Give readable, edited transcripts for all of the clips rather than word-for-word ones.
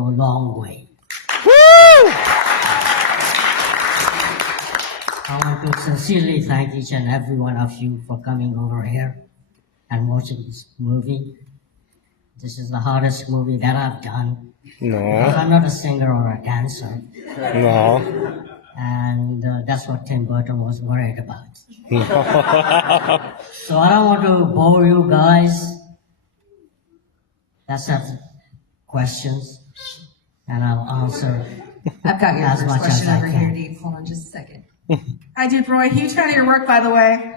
a long way. Woo! I want to sincerely thank each and every one of you for coming over here and watching this movie. This is the hardest movie that I've done. No, Because I'm not a singer or a dancer. no. And that's what Tim Burton was worried about. No. So I don't want to bore you guys. Let's have questions, and I'll answer. I've got your As first much question as I over here, can. Deep. Hold on just a second. Hi, Deep Roy. Huge fan of your work, by the way.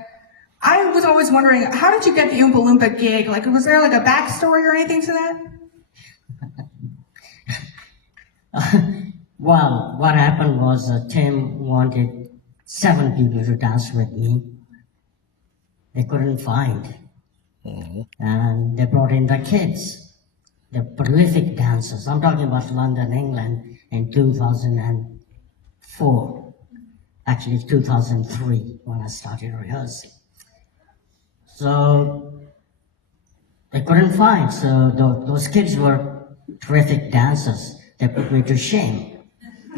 I was always wondering, how did you get the Oompa Loompa gig? Like, was there like a backstory or anything to that? Well, what happened was Tim wanted 7 people to dance with me. They couldn't find. And they brought in the kids, the prolific dancers. I'm talking about London, England in 2004. Actually, 2003 when I started rehearsing. So they couldn't find. So those kids were terrific dancers. They put me to shame.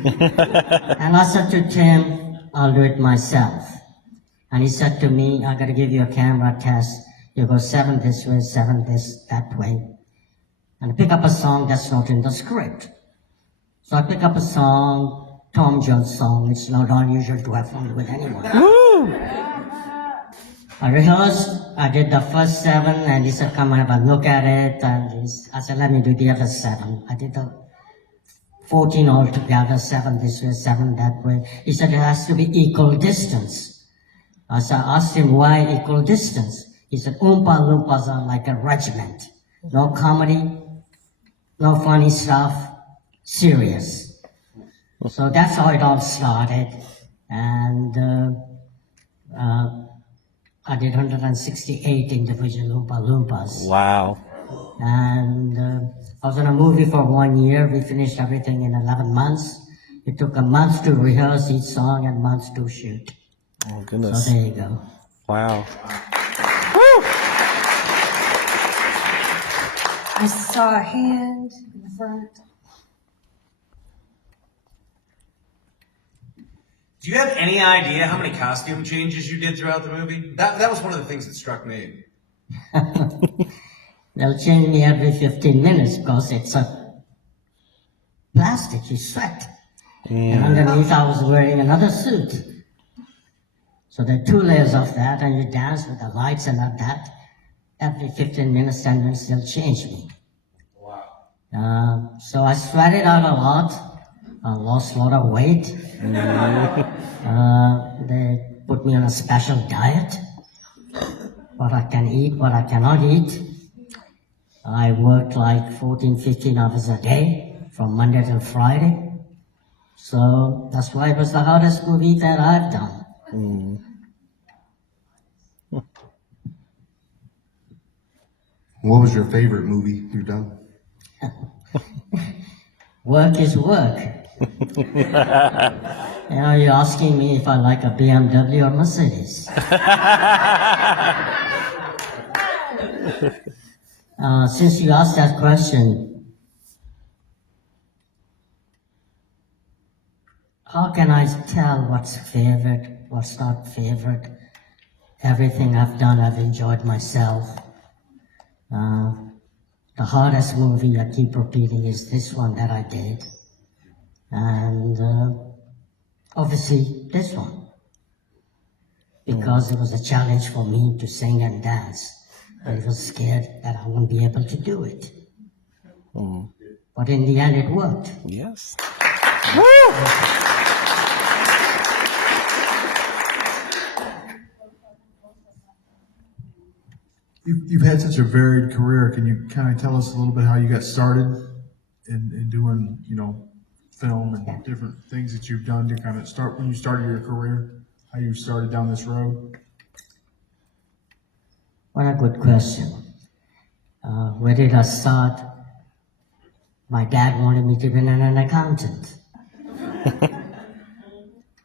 And I said to Tim, I'll do it myself. And he said to me, I gotta give you a camera test. You go 7 this way, 7 this, that way. And pick up a song that's not in the script. So I pick up a song, Tom Jones song. It's not unusual to have fun with anyone. Woo! I rehearsed, I did the first 7, and he said, come have a look at it. And I said, let me do the other 7. I did the 14 altogether, 7 this way, 7 that way. He said, it has to be equal distance. I asked him, why equal distance? He said, Oompa Loompas are like a regiment. No comedy, no funny stuff, serious. So that's how it all started. And I did 168 individual Oompa Loompas. Wow. And I was in a movie for 1 year. We finished everything in 11 months. It took a month to rehearse each song and months to shoot. Oh, So goodness. there you go. Wow. I saw a hand in the front. Do you have any idea how many costume changes you did throughout the movie? That was one of the things that struck me. They'll change me every 15 minutes because it's a plastic, you sweat. And underneath I was wearing another suit. So there are 2 layers of that, and you dance with the lights and all that. Every 15 minutes, 10 minutes, they'll change me. Wow. So I sweated out a lot. I lost a lot of weight. They put me on a special diet. What I can eat, what I cannot eat. I worked like 14, 15 hours a day from Monday till Friday. So that's why it was the hardest movie that I've done. What was your favorite movie you've done? Work is work. You know, you're asking me if I like a BMW or Mercedes. Since you asked that question, how can I tell what's favorite, what's not favorite? Everything I've done, I've enjoyed myself. The hardest movie I keep repeating is this one that I did. And obviously this one. Because it was a challenge for me to sing and dance. I was scared that I wouldn't be able to do it. But in the end it worked. Yes. You've had such a varied career. Can you kind of tell us a little bit how you got started in doing, film and different things that you've done to kind of start when you started your career? How you started down this road? What a good question. Where did I start? My dad wanted me to be an accountant.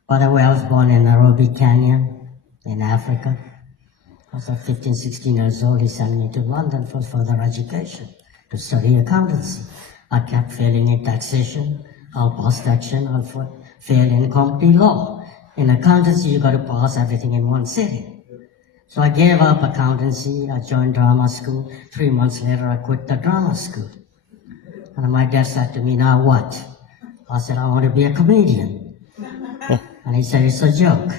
By the way, I was born in Nairobi, Kenya, in Africa. I was 15, 16 years old. He sent me to London for further education to study accountancy. I kept failing in taxation, I'll pass taxation, I'll fail in comedy law. In accountancy, you got to pass everything in one sitting. So I gave up accountancy, I joined drama school. 3 months later, I quit the drama school. And my dad said to me, now what? I said, I want to be a comedian. And he said, it's a joke.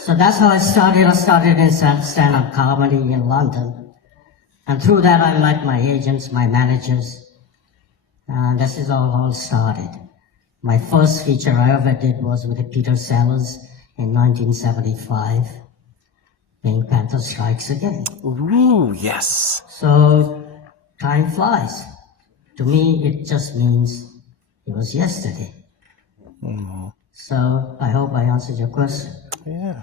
So that's how I started. I started in stand-up comedy in London. And through that, I met my agents, my managers. And this is all started. My first feature I ever did was with Peter Sellers in 1975, Pink Panther Strikes Again. Ooh, yes. So time flies. To me, it just means it was yesterday. So I hope I answered your question. Yeah.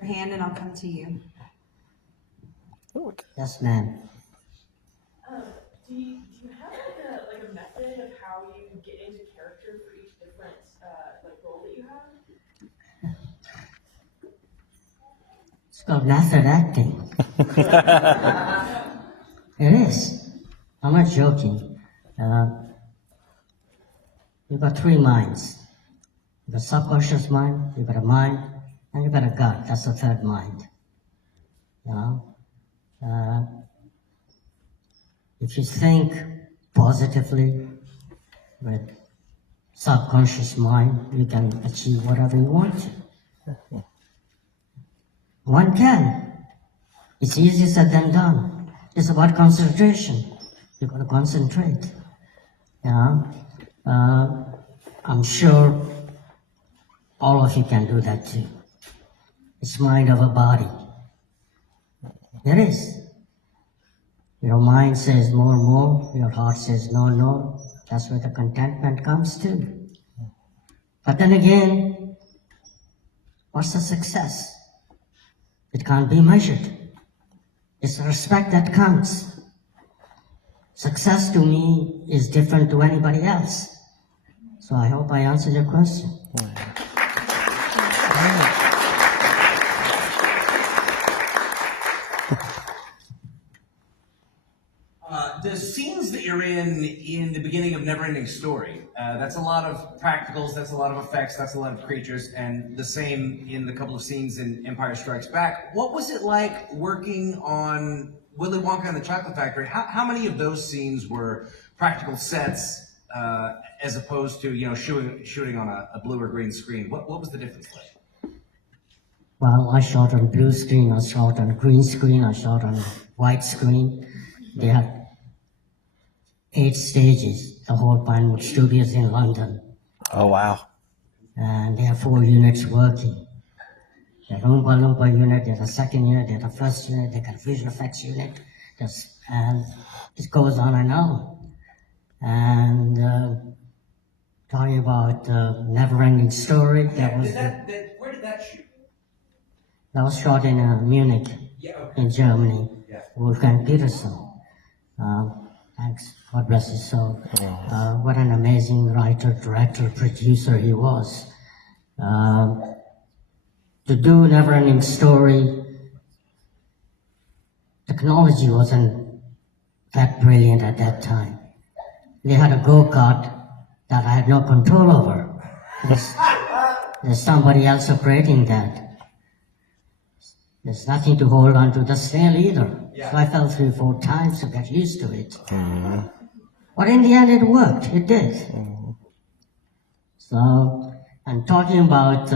Your hand and I'll come to you. Yes, ma'am. Do you have like a method of how you get into character for each different role that you have? It's called method acting. It is. I'm not joking. You've got three minds. You've got subconscious mind, you've got a mind, and you've got a gut. That's the third mind. You know? If you think positively with subconscious mind, you can achieve whatever you want to. One can. It's easier said than done. It's about concentration. You've got to concentrate. You know? I'm sure all of you can do that too. It's mind over body. It is. Your mind says more, more. Your heart says no, no. That's where the contentment comes too. But then again, what's the success? It can't be measured. It's the respect that counts. Success to me is different to anybody else. So I hope I answered your question. The scenes that you're in the beginning of Neverending Story, that's a lot of practicals, that's a lot of effects, that's a lot of creatures, and the same in the couple of scenes in Empire Strikes Back. What was it like working on Willy Wonka and the Chocolate Factory? How many of those scenes were practical sets as opposed to shooting on a blue or green screen? What was the difference like? Well, I shot on blue screen, I shot on green screen, I shot on white screen. They have 8 stages, the whole Pinewood Studios in London. Oh, wow. And they have 4 units working. There's Oompa Loompa unit, there's a second unit, there's a first unit, they got a visual effects unit, and it goes on and on. And talking about Never-Ending Story, Where did that shoot? that was shot in Munich, in Germany. Wolfgang Peterson. Thanks, God bless his soul. What an amazing writer, director, producer he was. To do Never-Ending Story, technology wasn't that brilliant at that time. They had a go-kart that I had no control over. There's somebody else operating that. There's nothing to hold on to the snail either. So I fell 3 or 4 times to get used to it. But in the end it worked, it did. So, and talking about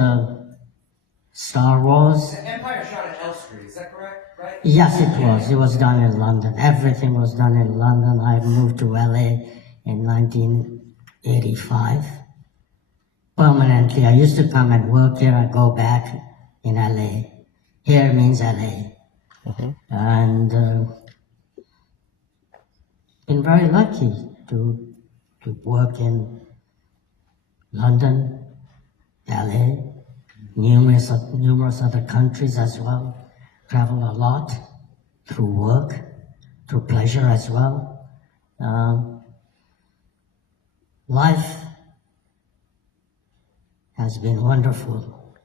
Star Wars. Empire shot at Elstree, is that correct? Right? Yes, it was. It was done in London. Everything was done in London. I moved to LA in 1985. Permanently. I used to come and work here. I go back in LA. Here means LA. And been very lucky to work in London, LA, numerous other countries as well. Travel a lot through work, through pleasure as well. Life has been wonderful.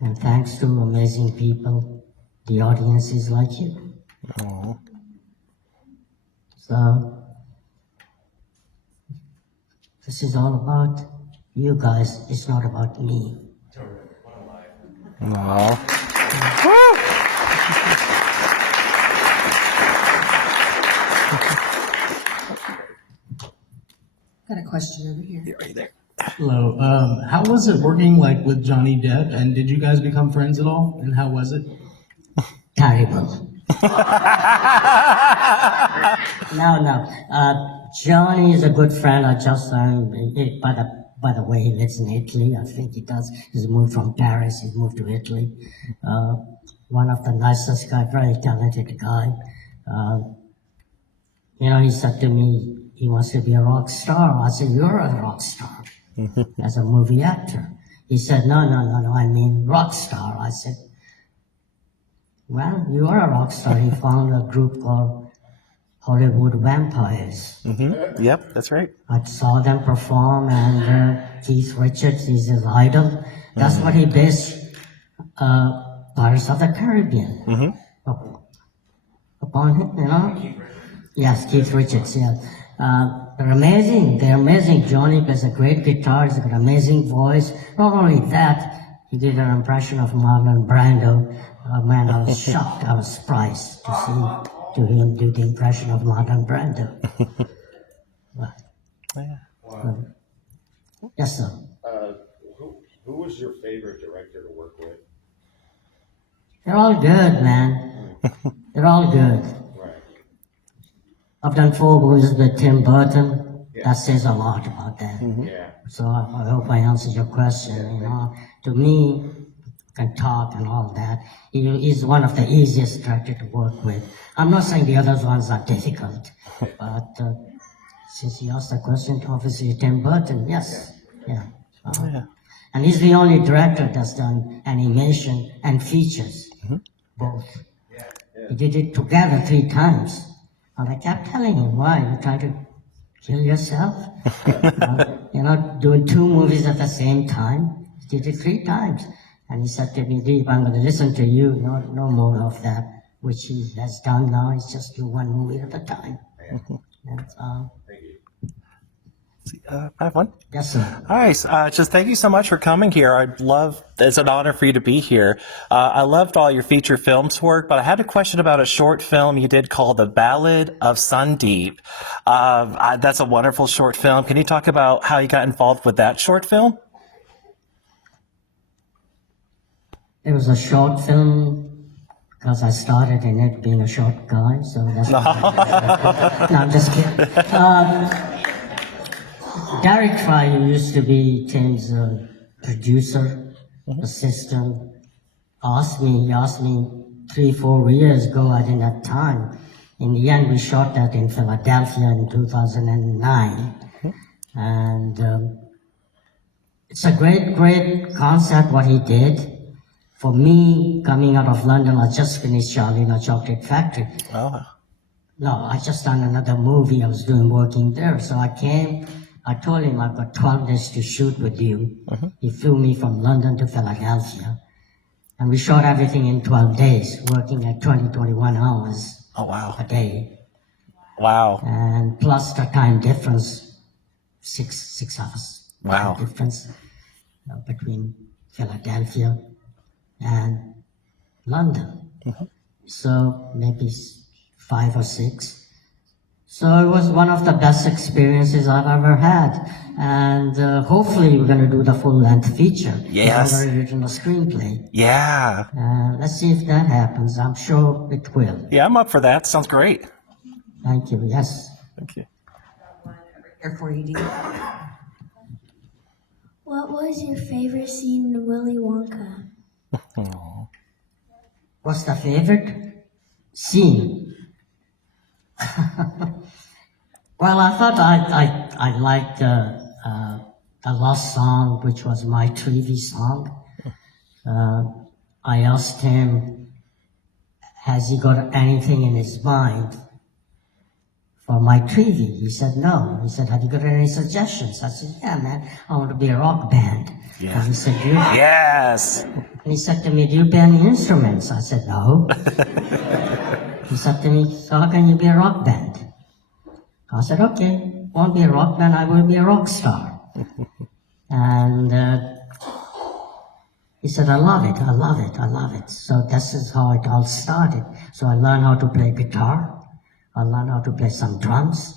And thanks to amazing people, the audience is like you. Oh. So this is all about you guys. It's not about me. Aw. Got a question over here. You're right there. Hello. How was it working like with Johnny Depp? And did you guys become friends at all? And how was it? Terrible. No. Johnny is a good friend. I just learned, by the way, he lives in Italy. I think he does. He's moved from Paris. He's moved to Italy. One of the nicest guy, very talented guy. He said to me, he wants to be a rock star. I said, you're a rock star as a movie actor. He said, no, I mean rock star. I said, well, you are a rock star. He found a group called Hollywood Vampires. Mm-hmm. Yep, that's right. I saw them perform, and Keith Richards is his idol. That's what he based Pirates of the Caribbean upon, Yes, Keith Richards, yeah. They're amazing. Johnny plays a great guitar. He's got an amazing voice. Not only that, he did an impression of Marlon Brando. Man, I was shocked. I was surprised to him do the impression of Marlon Brando. Yes, sir. Who was your favorite director to work with? They're all good, man. They're all good. Right. I've done 4 movies with Tim Burton. That says a lot about that. Yeah. So I hope I answered your question. To me, can talk and all that. He's one of the easiest directors to work with. I'm not saying the other ones are difficult, but since you asked the question, obviously Tim Burton, yes, yeah. And he's the only director that's done animation and features, both. He did it together 3 times. And I kept telling him, why? You trying to kill yourself? Doing 2 movies at the same time. He did it 3 times. And he said to me, Deep, I'm going to listen to you, no more of that, which he has done now. He's just do 1 movie at a time. That's, I have one. yes, sir. All right. Just thank you so much for coming here. It's an honor for you to be here. I loved all your feature films work, but I had a question about a short film you did called The Ballad of Sundeep. That's a wonderful short film. Can you talk about how you got involved with that short film? It was a short film because I started in it being a short guy, so that's no, I'm just kidding. Derek Fry, who used to be Tim's producer, assistant, asked me 3-4 years ago. I didn't have time. In the end, we shot that in Philadelphia in 2009. And it's a great concept what he did. For me, coming out of London, I just finished Charlie in a Chocolate Factory. Oh. No, I just done another movie I was working there. So I came, I told him I've got 12 days to shoot with you. He flew me from London to Philadelphia. And we shot everything in 12 days, working at 21 hours a day. Wow. And plus the time difference, six hours. Wow. Time difference between Philadelphia and London. So maybe 5 or 6. So it was one of the best experiences I've ever had. And hopefully we're going to do the full-length feature. Yes. The original screenplay. Yeah. Let's see if that happens. I'm sure it will. Yeah, I'm up for that. Sounds great. Thank you. Yes. Thank you. Here for you, Dee. What was your favorite scene in Willy Wonka? What's the favorite scene? Well, I thought I liked the last song, which was my Trevi song. I asked him, has he got anything in his mind for my trivia. He said, no. He said, have you got any suggestions? I said, yeah, man, I want to be a rock band. Yeah. And he said, you? Yes. And he said to me, do you play any instruments? I said, no. He said to me, so how can you be a rock band? I said, okay, won't be a rock band, I will be a rock star. And he said, I love it, I love it, I love it. So this is how it all started. So I learned how to play guitar. I learned how to play some drums.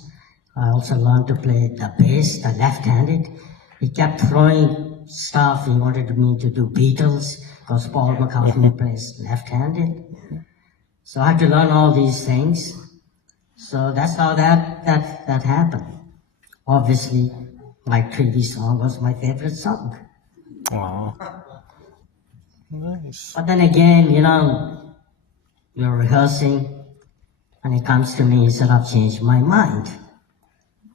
I also learned to play the bass, the left-handed. He kept throwing stuff. He wanted me to do Beatles, because Paul McCartney plays left-handed. So I had to learn all these things. So that's how that happened. Obviously, my trivia song was my favorite song. Aw. Nice. But then again, you know, we were rehearsing, and he comes to me, he said, I've changed my mind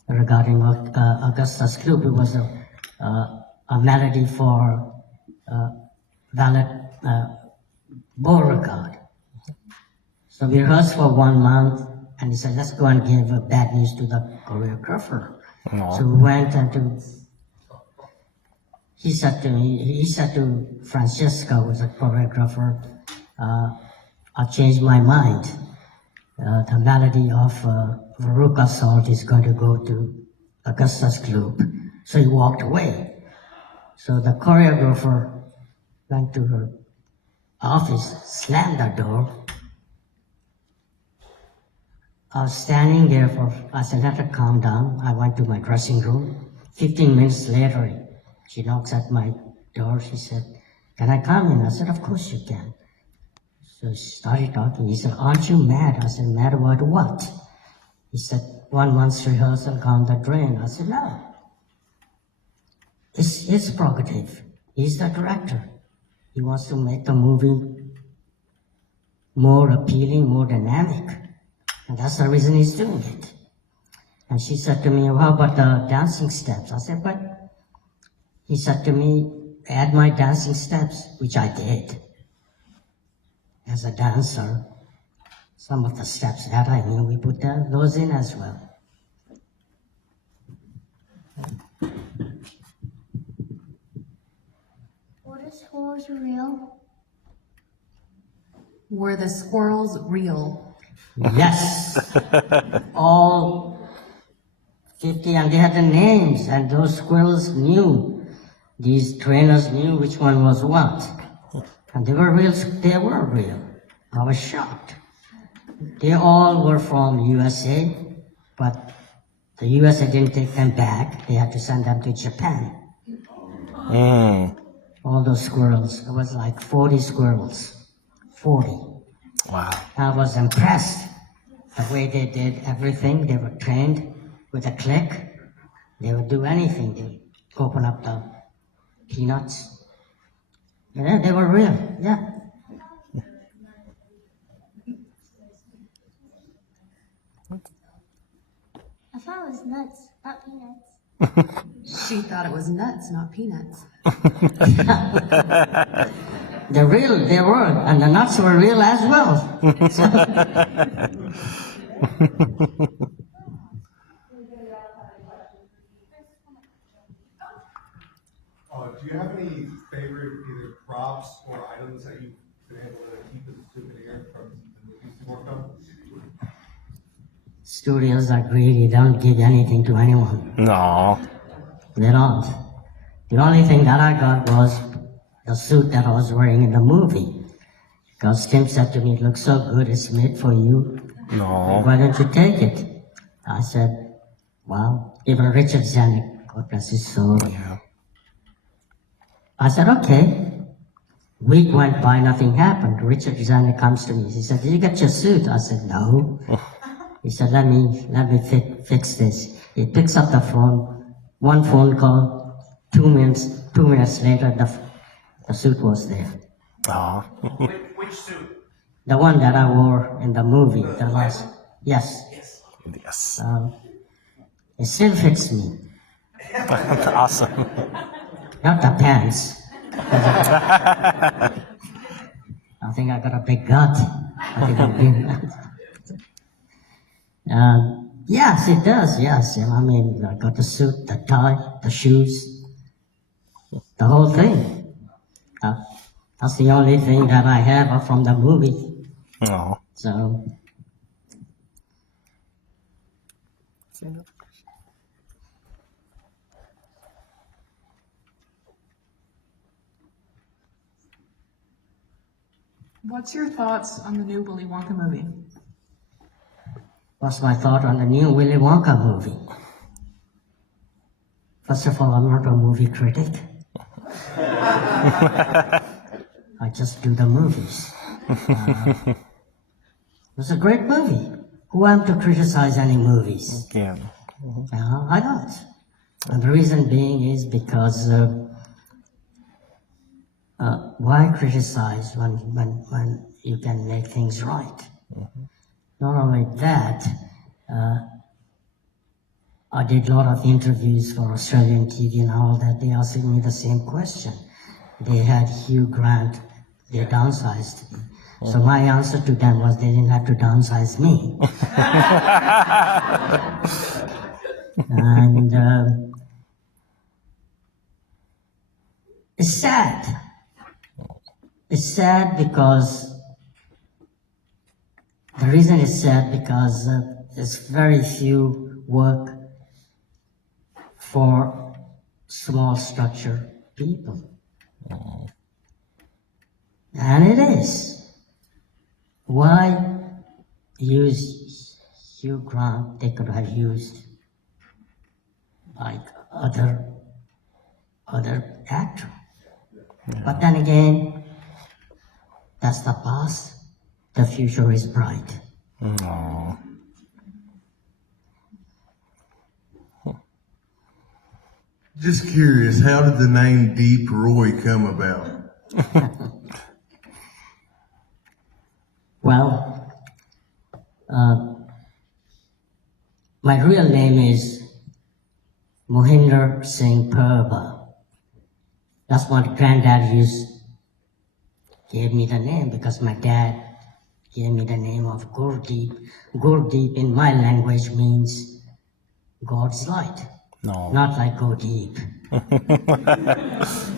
regarding Augustus Gloop. It was a melody for Valet Beauregard. So we rehearsed for 1 month, and he said, let's go and give bad news to the choreographer. Aw. So we went and he said to Francesca, who was a choreographer, I changed my mind. The melody of Veruca Salt is going to go to Augustus Gloop. So he walked away. So the choreographer went to her office, slammed the door. I was standing there I said, let her calm down. I went to my dressing room. 15 minutes later, she knocks at my door. She said, can I come in? I said, of course you can. So she started talking. He said, aren't you mad? I said, mad about what? He said, 1 month's rehearsal gone the drain. I said, no. It's his prerogative. He's the director. He wants to make the movie more appealing, more dynamic. And that's the reason he's doing it. And she said to me, well, how about the dancing steps? I said, but he said to me, add my dancing steps, which I did. As a dancer, some of the steps that I knew, we put those in as well. Were the squirrels real? Were the squirrels real? Yes. All 50, and they had the names, and those squirrels knew. These trainers knew which one was what. And they were real. I was shocked. They all were from USA, but the USA didn't take them back. They had to send them to Japan. All those squirrels. It was like 40 squirrels. 40. Wow. I was impressed the way they did everything. They were trained with a click. They would do anything. They would open up the peanuts. Yeah, they were real. Yeah. I thought it was nuts, not peanuts. She thought it was nuts, not peanuts. They're real, they were, and the nuts were real as well. Do you have any favorite either props or items that you've been able to keep as a souvenir from the movies you worked on? Studios are greedy, don't give anything to anyone. No. They don't. The only thing that I got was the suit that I was wearing in the movie. Because Tim said to me, it looks so good, it's made for you. No. Why don't you take it? I said, well, even Richard Zanuck, God bless his soul. Yeah. I said, okay. Week went by, nothing happened. Richard Zanuck comes to me. He said, did you get your suit? I said, no. He said, let me fix this. He picks up the phone, one phone call, 2 minutes later, the suit was there. Aw. Which suit? The one that I wore in the movie, the last, yes. Yes. It still fits me. Awesome. Not the pants. I think I got a big gut. I think I'm big. Yes, it does. Yes, I mean, I got the suit, the tie, the shoes, the whole thing. That's the only thing that I have from the movie. Oh. So, What's your thoughts on the new Willy Wonka movie? what's my thought on the new Willy Wonka movie? First of all, I'm not a movie critic. I just do the movies. It was a great movie. Who am to criticize any movies? Yeah. I don't. And the reason being is because why criticize when you can make things right? Not only that, I did a lot of interviews for Australian TV and all that. They asking me the same question. They had Hugh Grant. They downsized me. So my answer to them was they didn't have to downsize me. And it's sad. It's sad because the reason it's sad because there's very few work for small structure people. And it is. Why use Hugh Grant? They could have used like other actor. But then again, that's the past. The future is bright. Oh. Just curious, how did the name Deep Roy come about? Well, my real name is Mohinder Singh Purba. That's what granddad gave me the name because my dad gave me the name of Gurdeep. Gurdeep in my language means God's light. No. Not like go deep,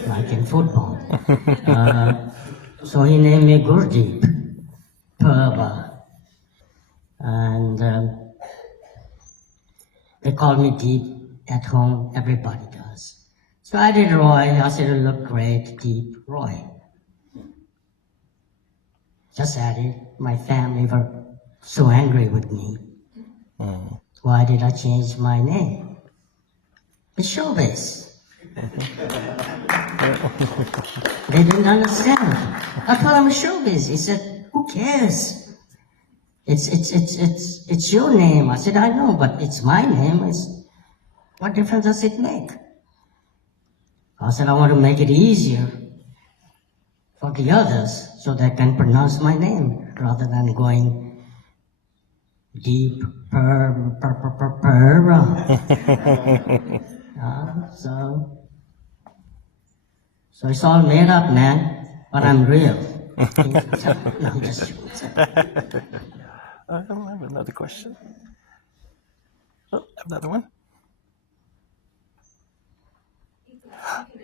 like in football. So he named me Gurdeep Purba. And they call me Deep at home, everybody does. So I did Roy, I said it looked great, Deep Roy. Just added, my family were so angry with me. Why did I change my name? It's showbiz. They didn't understand. I told him it's showbiz. He said, who cares? It's your name. I said, I know, but it's my name. What difference does it make? I said, I want to make it easier for the others so they can pronounce my name rather than going deep per. So it's all made up, man, but I'm real. No, I'm just joking. I don't have another question. Oh, another one.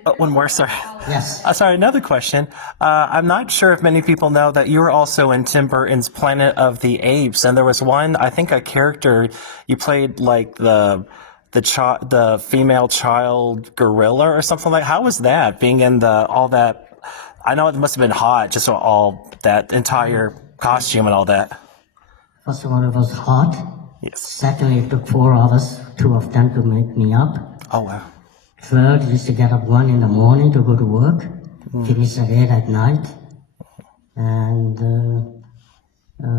Oh, one more, sorry. Yes. Sorry, another question. I'm not sure if many people know that you were also in Tim Burton's Planet of the Apes, and there was one, I think a character, you played like the female child gorilla or something like. How was that, being in all that? I know it must have been hot, just all that entire costume and all that. First of all, it was hot. Yes. Secondly, it took 4 hours, 2 of them to make me up. Oh, wow. Third, used to get up 1 in the morning to go to work, finish at 8 at night. And it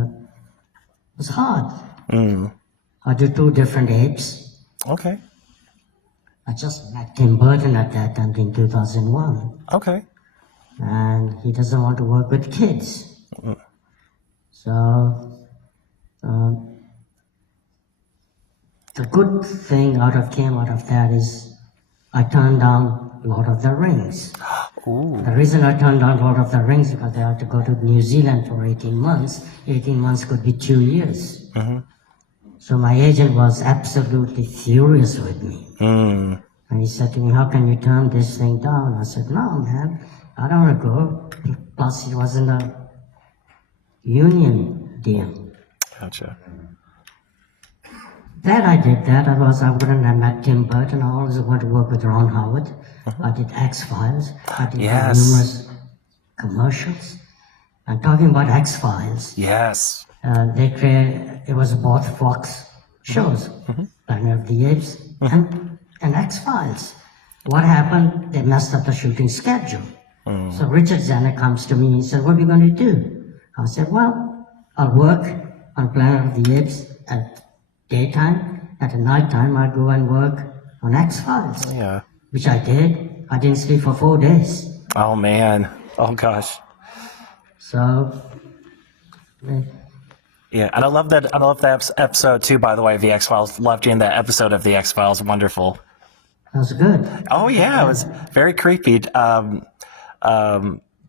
was hard. I did 2 different apes. Okay. I just met Tim Burton at that time in 2001. Okay. And he doesn't want to work with kids. So, the good thing came out of that is I turned down Lord of the Rings. Ooh. The reason I turned down Lord of the Rings is because I had to go to New Zealand for 18 months. 18 months could be 2 years. So my agent was absolutely furious with me. Mm. And he said to me, how can you turn this thing down? I said, no, man, I don't want to go. Plus, it wasn't a union deal. Gotcha. That I did that. Otherwise, I wouldn't have met Tim Burton. I always wanted to work with Ron Howard. I did X-Files. I did Yes. numerous commercials. And talking about X-Files, Yes. it was both Fox shows, Planet of the Apes and X-Files. What happened? They messed up the shooting schedule. So Richard Zenner comes to me and said, what are we going to do? I said, well, I'll work on Planet of the Apes at daytime. At nighttime, I go and work on X-Files, Yeah. which I did. I didn't sleep for 4 days. Oh man. Oh gosh. So, Yeah, and I love that episode too. By the way, of the X Files. Loved you in that episode of the X Files. Wonderful. that was good. Oh yeah, it was very creepy.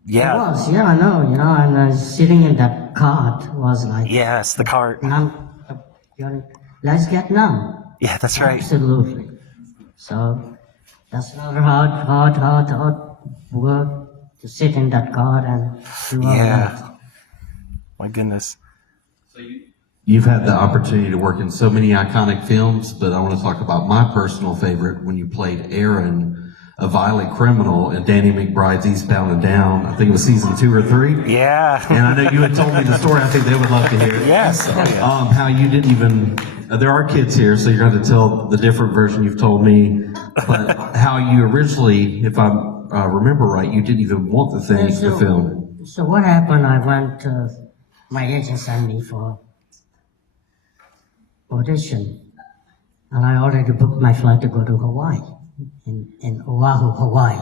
Yeah. It was, yeah, I know, and sitting in that cart was like, Yes, the cart. let's get numb. Yeah, that's right. Absolutely. So that's another hard work to sit in that car and do all Yeah. that. My goodness. You've had the opportunity to work in so many iconic films, but I want to talk about my personal favorite when you played Aaron, a violent criminal in Danny McBride's Eastbound and Down. I think it was season 2 or 3. Yeah. And I know you had told me the story. I think they would love to hear it. Yes. Oh, yeah. How you didn't even, there are kids here, so you're going to tell the different version you've told me, but how you originally, if I remember right, you didn't even want the thing, the film. So what happened, I went, my agent sent me for audition, and I already booked my flight to go to Hawaii, in Oahu, Hawaii.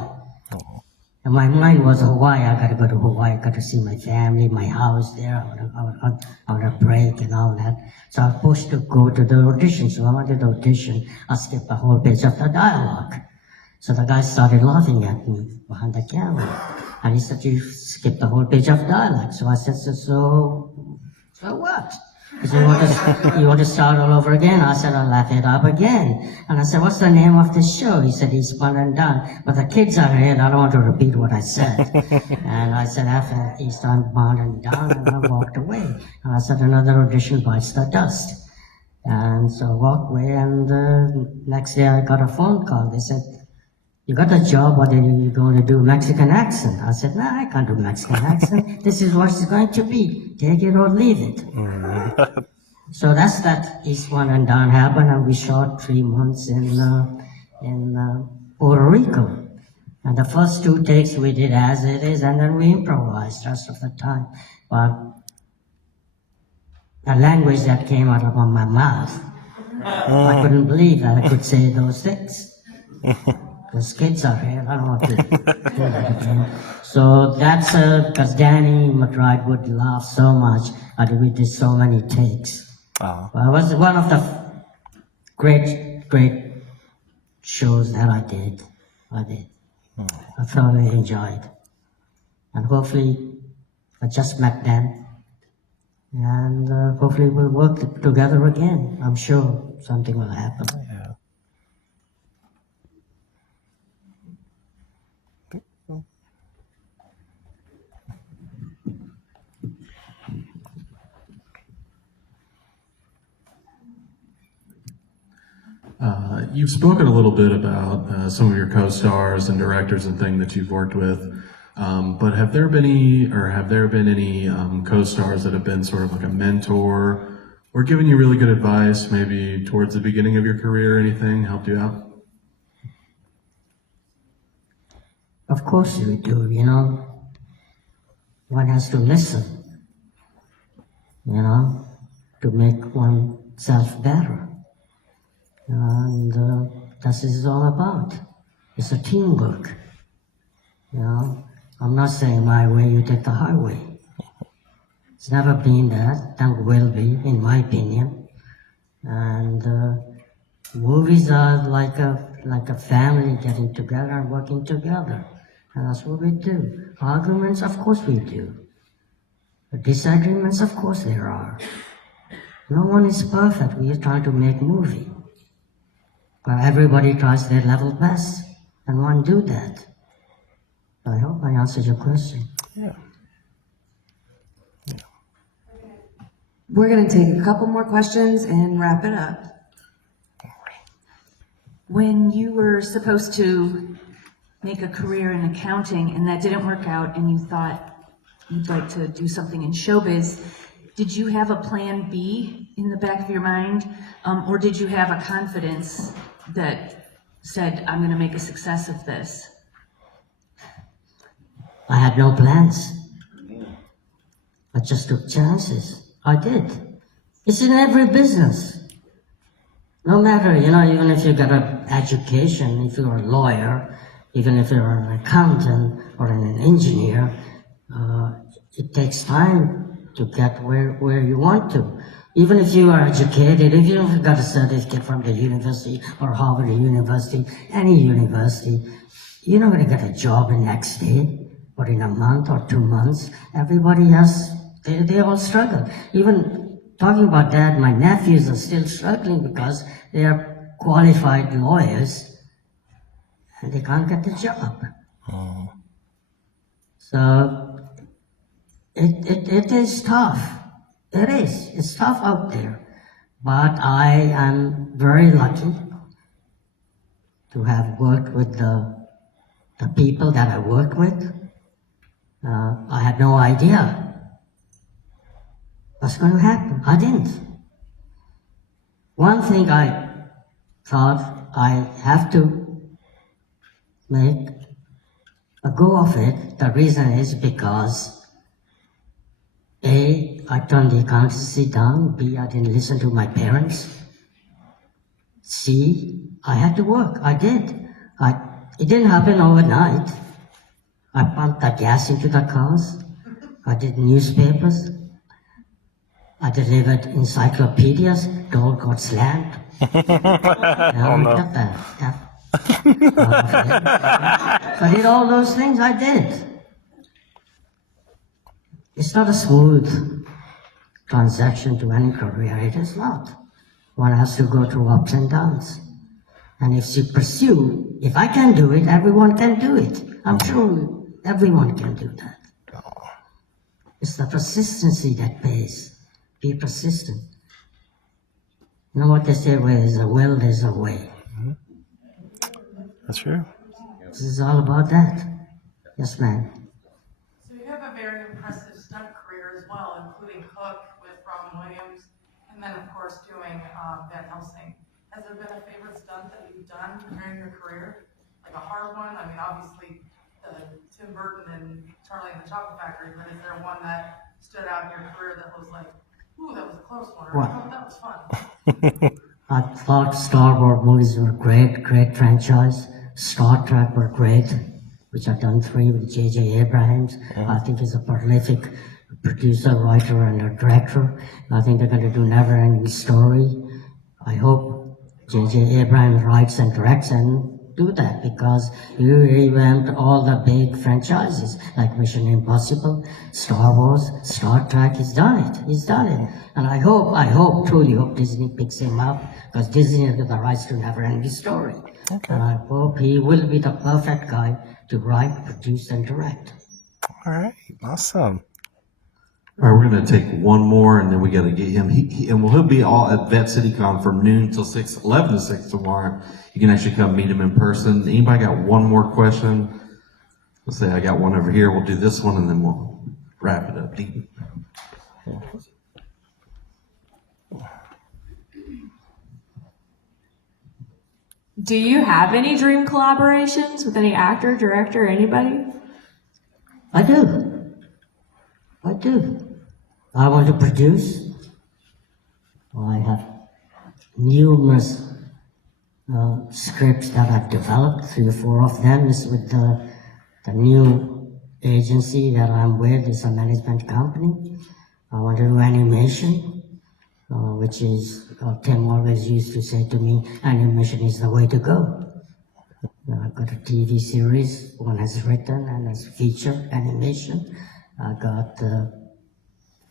And my mind was Hawaii, I gotta go to Hawaii, I gotta see my family, my house there, I want to break and all that. So I was supposed to go to the audition, so I went to the audition, I skipped the whole page of the dialogue. So the guy started laughing at me behind the camera. And he said, you skipped the whole page of dialogue. So I said, so what? He said, you want to start all over again? I said, I'll laugh it up again. And I said, what's the name of this show? He said, Eastbound and Down. But the kids are here, and I don't want to repeat what I said. And I said, after Eastbound and Down, and I walked away. And I said, another audition bites the dust. And so I walked away, and the next day I got a phone call. They said, you got a job, what are you going to do, Mexican accent? I said, I can't do Mexican accent. This is what it's going to be. Take it or leave it. So that's that Eastbound and Down happened, and we shot 3 months in Puerto Rico. And the first 2 takes we did as it is, and then we improvised rest of the time. But the language that came out of my mouth, I couldn't believe that I could say those things. Those kids are here, I don't want to do that again. So that's because Danny McBride would laugh so much, and we did so many takes. Oh. Well, it was one of the great shows that I did. I thoroughly enjoyed. And hopefully, I just met them. And hopefully we'll work together again. I'm sure something will happen. Yeah. You've spoken a little bit about some of your co-stars and directors and things that you've worked with, but have there been any co-stars that have been sort of like a mentor or given you really good advice, maybe towards the beginning of your career, anything helped you out? Of course you do, One has to listen, to make oneself better. And that's what it's all about. It's a teamwork. I'm not saying my way, you take the highway. It's never been that, and will be, in my opinion. And movies are like a family getting together and working together. And that's what we do. Arguments, of course we do. Disagreements, of course there are. No one is perfect. We are trying to make movie. But everybody tries their level best, and one do that. I hope I answered your question. Yeah. We're going to take a couple more questions and wrap it up. When you were supposed to make a career in accounting and that didn't work out and you thought you'd like to do something in showbiz, did you have a plan B in the back of your mind? Or did you have a confidence that said, I'm going to make a success of this? I had no plans. I just took chances. I did. It's in every business. No matter, even if you got an education, if you're a lawyer, even if you're an accountant or an engineer, it takes time to get where you want to. Even if you are educated, if you've got a certificate from the university or Harvard University, any university, you're not going to get a job in next day or in a month or 2 months. Everybody else, they all struggle. Even talking about that, my nephews are still struggling because they are qualified lawyers and they can't get the job. Oh. So it is tough. It is. It's tough out there. But I am very lucky to have worked with the people that I worked with. I had no idea what's going to happen. I didn't. One thing I thought I have to make a go of it. The reason is because A, I turned the accountancy down. B, I didn't listen to my parents. C, I had to work. I did. It didn't happen overnight. I pumped the gas into the cars. I did newspapers. I delivered encyclopedias. Door got slammed. Oh, no. Got that. So I did all those things. I did. It's not a smooth transaction to any career. It is not. One has to go through ups and downs. And if you pursue, if I can do it, everyone can do it. I'm sure everyone can do that. It's the persistency that pays. Be persistent. You know what they say, where there's a will, there's a way. That's true. This is all about that. Yes, ma'am. So you have a very impressive stunt career as well, including Hook with Robin Williams, and then of course doing Van Helsing. Has there been a favorite stunt that you've done during your career? Like a hard one? I mean, obviously Tim Burton and Charlie and the Chocolate Factory, but is there one that stood out in your career that was like, ooh, that was a close one, or What? oh, that was fun? I thought Star Wars movies were great franchise. Star Trek were great, which I've done 3 with J.J. Abrams. I think he's a prolific producer, writer, and a director. I think they're going to do Never-Ending Story. I hope J.J. Abrams writes and directs and do that, because he revamped all the big franchises like Mission Impossible, Star Wars, Star Trek. He's done it. And I truly hope Disney picks him up, because Disney has the rights to Never-Ending Story. Okay. And I hope he will be the perfect guy to write, produce, and direct. All right. Awesome. All right, we're going to take one more, and then we got to get him. He'll be all at Vet CityCon from noon till 11 to 6 tomorrow. You can actually come meet him in person. Anybody got one more question? Let's say I got one over here. We'll do this one, and then we'll wrap it up. Deep. Do you have any dream collaborations with any actor, director, anybody? I do. I want to produce. I have numerous scripts that I've developed. 3 or 4 of them is with the new agency that I'm with. It's a management company. I want to do animation, which is, Tim always used to say to me, animation is the way to go. I've got a TV series, one has written and has feature animation. I got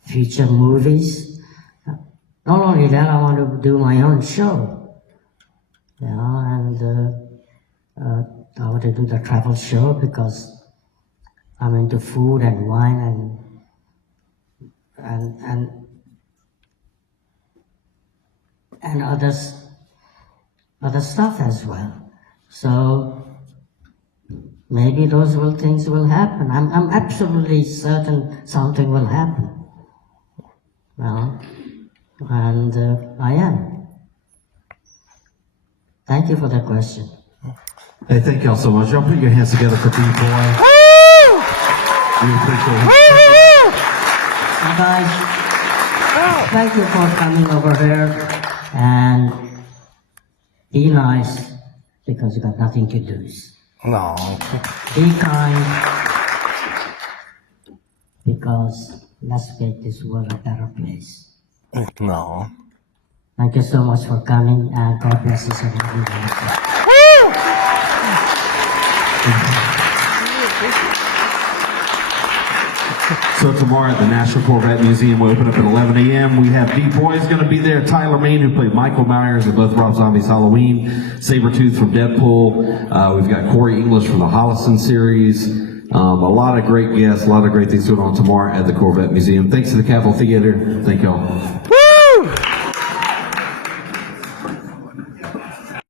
feature movies. not only that, I want to do my own show. And I want to do the travel show because I'm into food and wine and other stuff as well. So maybe those things will happen. I'm absolutely certain something will happen. And I am. Thank you for the question. Hey, thank y'all so much. Y'all put your hands together for B-Boy. We appreciate it. You guys, thank you for coming over here and be nice because you got nothing to lose. No. Be kind because let's make this world a better place. No. Thank you so much for coming and God bless you everyone. So tomorrow at the National Corvette Museum, we open up at 11 a.m. We have B-Boys going to be there. Tyler Main, who played Michael Myers in both Rob Zombie's Halloween. Sabretooth from Deadpool. We've got Corey English from the Holliston series. A lot of great guests, a lot of great things going on tomorrow at the Corvette Museum. Thanks to the Capitol Theater. Thank y'all.